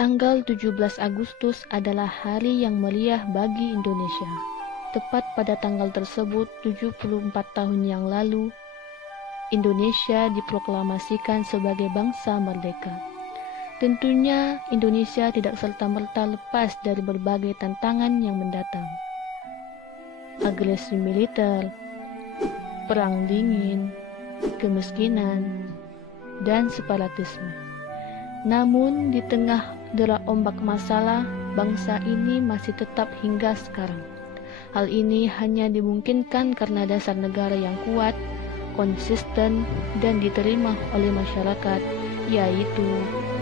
Tanggal 17 Agustus adalah hari yang meriah bagi Indonesia. Tepat pada tanggal tersebut 74 tahun yang lalu, Indonesia diproklamasikan sebagai bangsa merdeka. Tentunya Indonesia tidak serta-merta lepas dari berbagai tantangan yang mendatang. Agresi militer, perang dingin, kemiskinan, dan separatisme. Namun di tengah derap ombak masalah, bangsa ini masih tetap hingga sekarang. Hal ini hanya dimungkinkan karena dasar negara yang kuat, konsisten, dan diterima oleh masyarakat, yaitu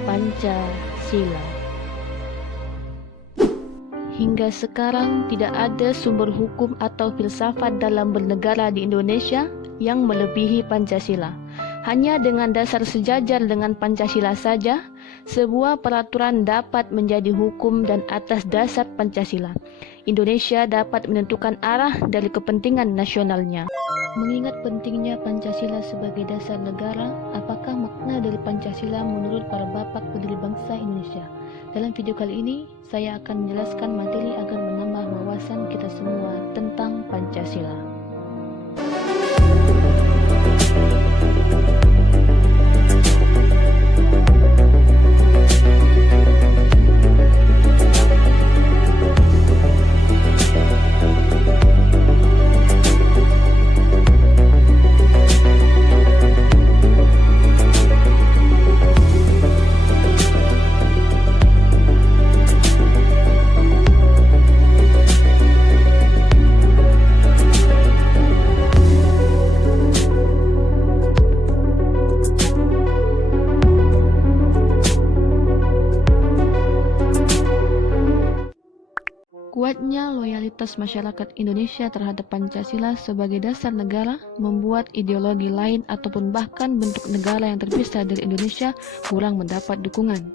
Pancasila. Hingga sekarang tidak ada sumber hukum atau filsafat dalam bernegara di Indonesia yang melebihi Pancasila. Hanya dengan dasar sejajar dengan Pancasila saja, sebuah peraturan dapat menjadi hukum dan atas dasar Pancasila, Indonesia dapat menentukan arah dari kepentingan nasionalnya. Mengingat pentingnya Pancasila sebagai dasar negara, apakah makna dari Pancasila menurut para bapak pendiri bangsa Indonesia? Dalam video kali ini, saya akan menjelaskan materi agar menambah wawasan kita semua tentang Pancasila. Kuatnya loyalitas masyarakat Indonesia terhadap Pancasila sebagai dasar negara membuat ideologi lain ataupun bahkan bentuk negara yang terpisah dari Indonesia kurang mendapat dukungan.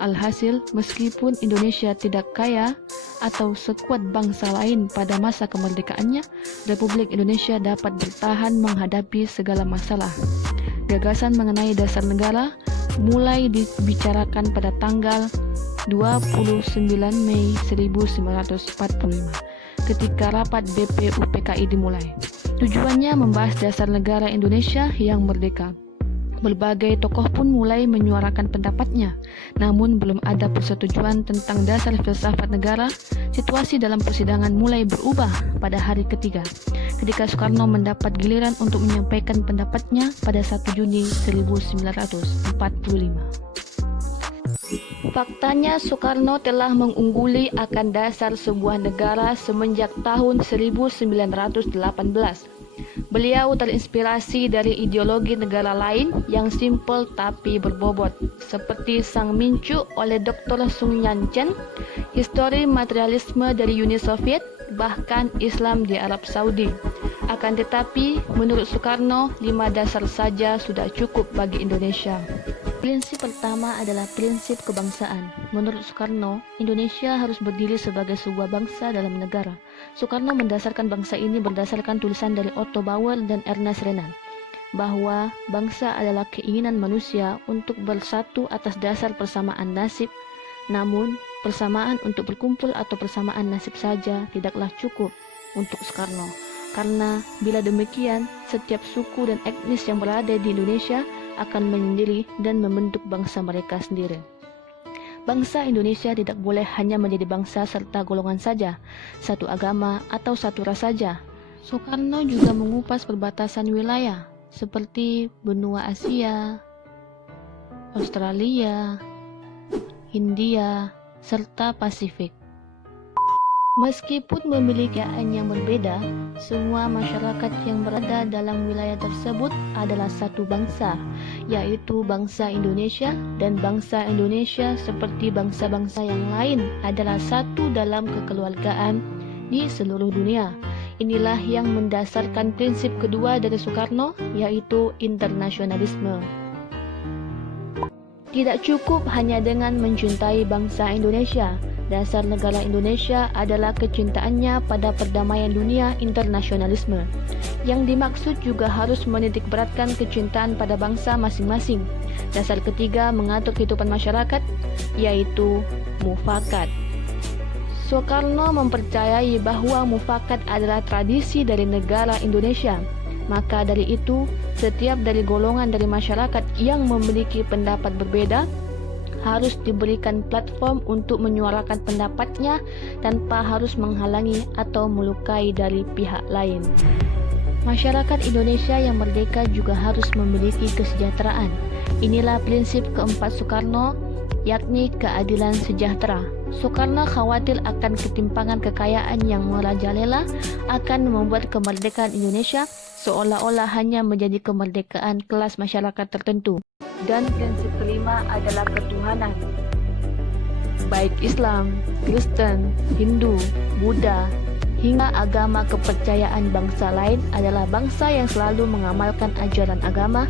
Alhasil, meskipun Indonesia tidak kaya atau sekuat bangsa lain pada masa kemerdekaannya, Republik Indonesia dapat bertahan menghadapi segala masalah. Gagasan mengenai dasar negara mulai dibicarakan pada tanggal 29 Mei 1945 ketika rapat BPUPKI dimulai. Tujuannya membahas dasar negara Indonesia yang merdeka. Berbagai tokoh pun mulai menyuarakan pendapatnya, namun belum ada persetujuan tentang dasar filsafat negara. Situasi dalam persidangan mulai berubah pada hari ketiga, ketika Soekarno mendapat giliran untuk menyampaikan pendapatnya pada 1 Juni 1945. Faktanya, Soekarno telah mengungguli akan dasar sebuah negara semenjak tahun 1918. Beliau terinspirasi dari ideologi negara lain yang simpel tapi berbobot, seperti Sang Mincu oleh Dr. Sun Yat-sen, histori materialisme dari Uni Soviet, bahkan Islam di Arab Saudi. Akan tetapi, menurut Soekarno, 5 dasar saja sudah cukup bagi Indonesia. Prinsip pertama adalah prinsip kebangsaan. Menurut Soekarno, Indonesia harus berdiri sebagai sebuah bangsa dalam negara. Soekarno mendasarkan bangsa ini berdasarkan tulisan dari Otto Bauer dan Ernest Renan, bahwa bangsa adalah keinginan manusia untuk bersatu atas dasar persamaan nasib. Namun, persamaan untuk berkumpul atau persamaan nasib saja tidaklah cukup untuk Soekarno. Karena bila demikian, setiap suku dan etnis yang berada di Indonesia akan menyendiri dan membentuk bangsa mereka sendiri. Bangsa Indonesia tidak boleh hanya menjadi bangsa serta golongan saja, satu agama atau satu ras saja. Soekarno juga mengupas perbatasan wilayah seperti benua Asia, Australia, Hindia, serta Pasifik. Meskipun memiliki keadaan yang berbeda, semua masyarakat yang berada dalam wilayah tersebut adalah satu bangsa, yaitu bangsa Indonesia, dan bangsa Indonesia seperti bangsa-bangsa yang lain adalah satu dalam kekeluargaan di seluruh dunia. Inilah yang mendasarkan prinsip kedua dari Soekarno, yaitu internasionalisme. Tidak cukup hanya dengan mencintai bangsa Indonesia. Dasar negara Indonesia adalah kecintaannya pada perdamaian dunia, internasionalisme. Yang dimaksud juga harus menitikberatkan kecintaan pada bangsa masing-masing. Dasar ketiga mengatur kehidupan masyarakat, yaitu mufakat. Soekarno mempercayai bahwa mufakat adalah tradisi dari negara Indonesia. Maka dari itu, setiap dari golongan dari masyarakat yang memiliki pendapat berbeda harus diberikan platform untuk menyuarakan pendapatnya tanpa harus menghalangi atau melukai dari pihak lain. Masyarakat Indonesia yang merdeka juga harus memiliki kesejahteraan. Inilah prinsip keempat Soekarno, yakni keadilan sejahtera. Soekarno khawatir akan ketimpangan kekayaan yang merajalela akan membuat kemerdekaan Indonesia seolah-olah hanya menjadi kemerdekaan kelas masyarakat tertentu. Dan prinsip kelima adalah ketuhanan. Baik Islam, Kristen, Hindu, Buddha, hingga agama kepercayaan bangsa lain adalah bangsa yang selalu mengamalkan ajaran agama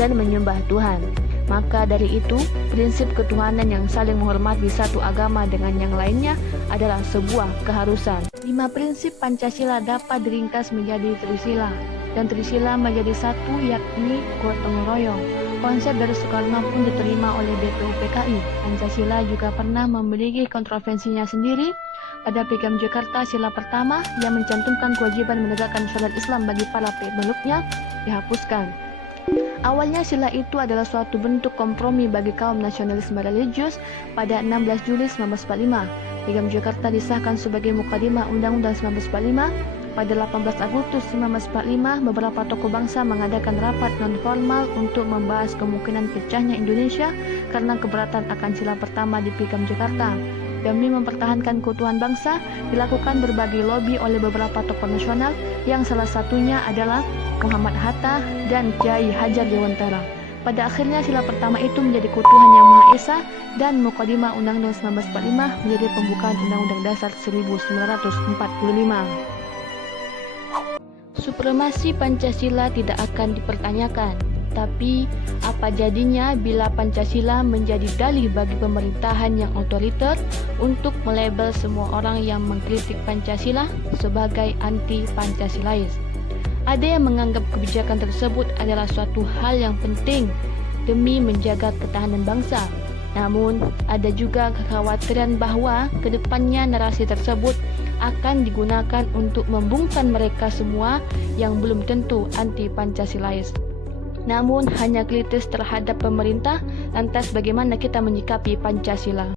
dan menyembah Tuhan. Maka dari itu, prinsip ketuhanan yang saling menghormati satu agama dengan yang lainnya adalah sebuah keharusan. 5 prinsip Pancasila dapat diringkas menjadi Trisila, dan Trisila menjadi satu, yakni gotong royong. Konsep dari Soekarno pun diterima oleh BPUPKI. Pancasila juga pernah memiliki kontroversinya sendiri. Pada Piagam Jakarta, sila pertama yang mencantumkan kewajiban menegakkan syariat Islam bagi para pemeluknya dihapuskan. Awalnya sila itu adalah suatu bentuk kompromi bagi kaum nasionalisme religius pada 16 Juli 1945. Piagam Jakarta disahkan sebagai mukadimah Undang-Undang 1945. Pada 18 Agustus 1945, beberapa tokoh bangsa mengadakan rapat non-formal untuk membahas kemungkinan pecahnya Indonesia karena keberatan akan sila pertama di Piagam Jakarta. Demi mempertahankan keutuhan bangsa, dilakukan berbagai lobi oleh beberapa tokoh nasional yang salah satunya adalah Muhammad Hatta dan Kiai Hajar Dewantara. Pada akhirnya sila pertama itu menjadi keutuhan yang Maha Esa dan mukadimah Undang-Undang 1945 menjadi pembukaan Undang-Undang Dasar 1945. Supremasi Pancasila tidak akan dipertanyakan. Tapi, apa jadinya bila Pancasila menjadi dalih bagi pemerintahan yang otoriter untuk melabel semua orang yang mengkritik Pancasila sebagai anti-Pancasilais? Ada yang menganggap kebijakan tersebut adalah suatu hal yang penting demi menjaga ketahanan bangsa. Namun, ada juga kekhawatiran bahwa kedepannya narasi tersebut akan digunakan untuk membungkam mereka semua yang belum tentu anti-Pancasilais. Namun hanya kritis terhadap pemerintah, lantas bagaimana kita menyikapi Pancasila?